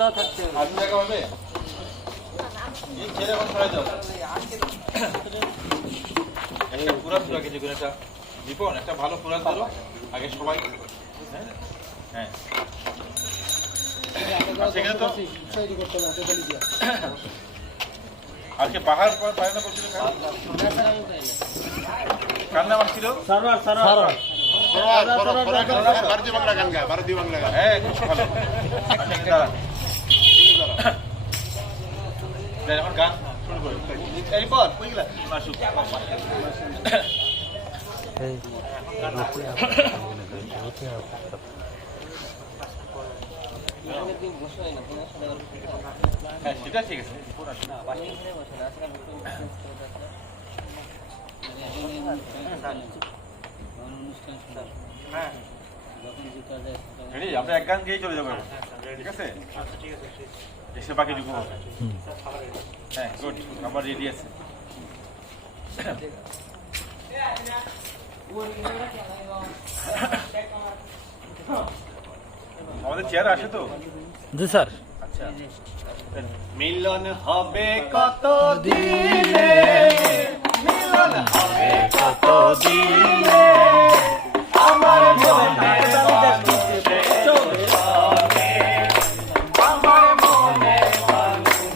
কোথাও থাকতে হবে। আজ জায়গা হবে এই ছেলে কোন ছড়াই দাও একটা পুরা পুরা কিছু করে একটা দীপন একটা ভালো পুরা ধরো আগে সবাই হ্যাঁ সেখানে তো তৈরি করতে হবে হাতে তালি দিয়া আজকে পাহাড় পায় না বলছিল কার নাম আসছিল সারোয়ার সারোয়ার ভারতীয় বাংলা গান গায় ভারতীয় বাংলা গান হ্যাঁ খুব ভালো এখন গান শুরু করি এরপর বুঝলা আসুক হ্যাঁ সেটা ঠিক আছে আমরা এক গান গিয়েই চলে যাবো ঠিক আছে এসে বাকি ঢুকবো হ্যাঁ গুড আমার রেডি আছে আমাদের চেয়ার আসে তো জি স্যার আচ্ছা মিলন হবে কত দিনে মিলন হবে কত দিনে আমার মনে আমার মনে মানুষের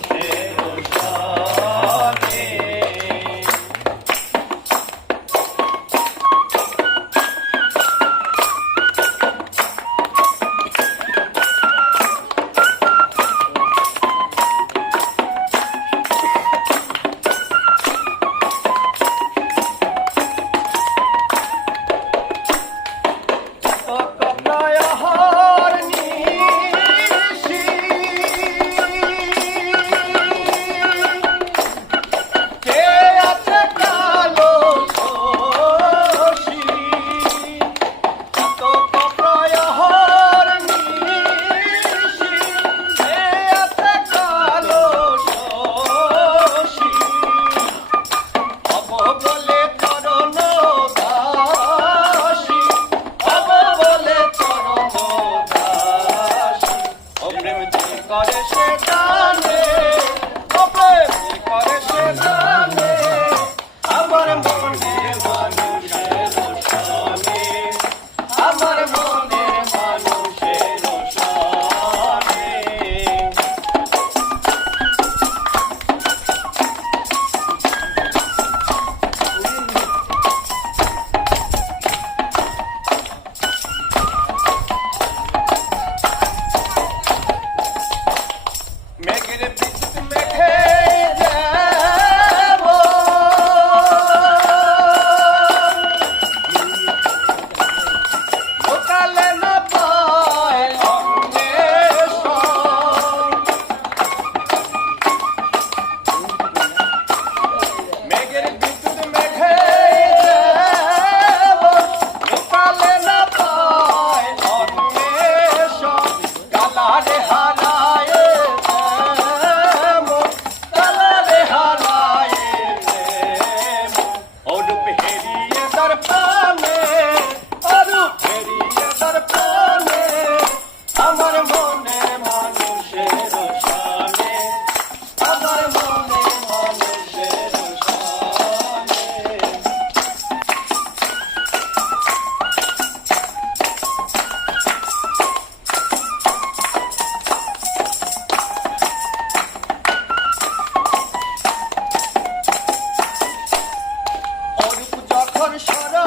সনে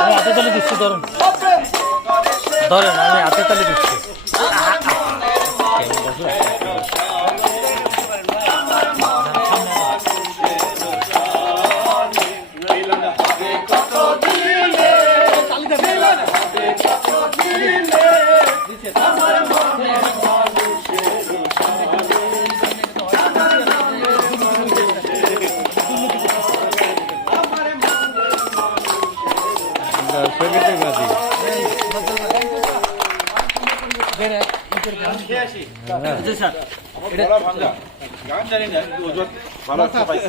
আমি হাতে তালি দিচ্ছি, ধরুন ধরেন, আমি হাতে তালি দিচ্ছি। আমার মনে মানুষের বলা ভাঙ্গা গান জানি না কিন্তু ওজন ভালো একটা পাইছে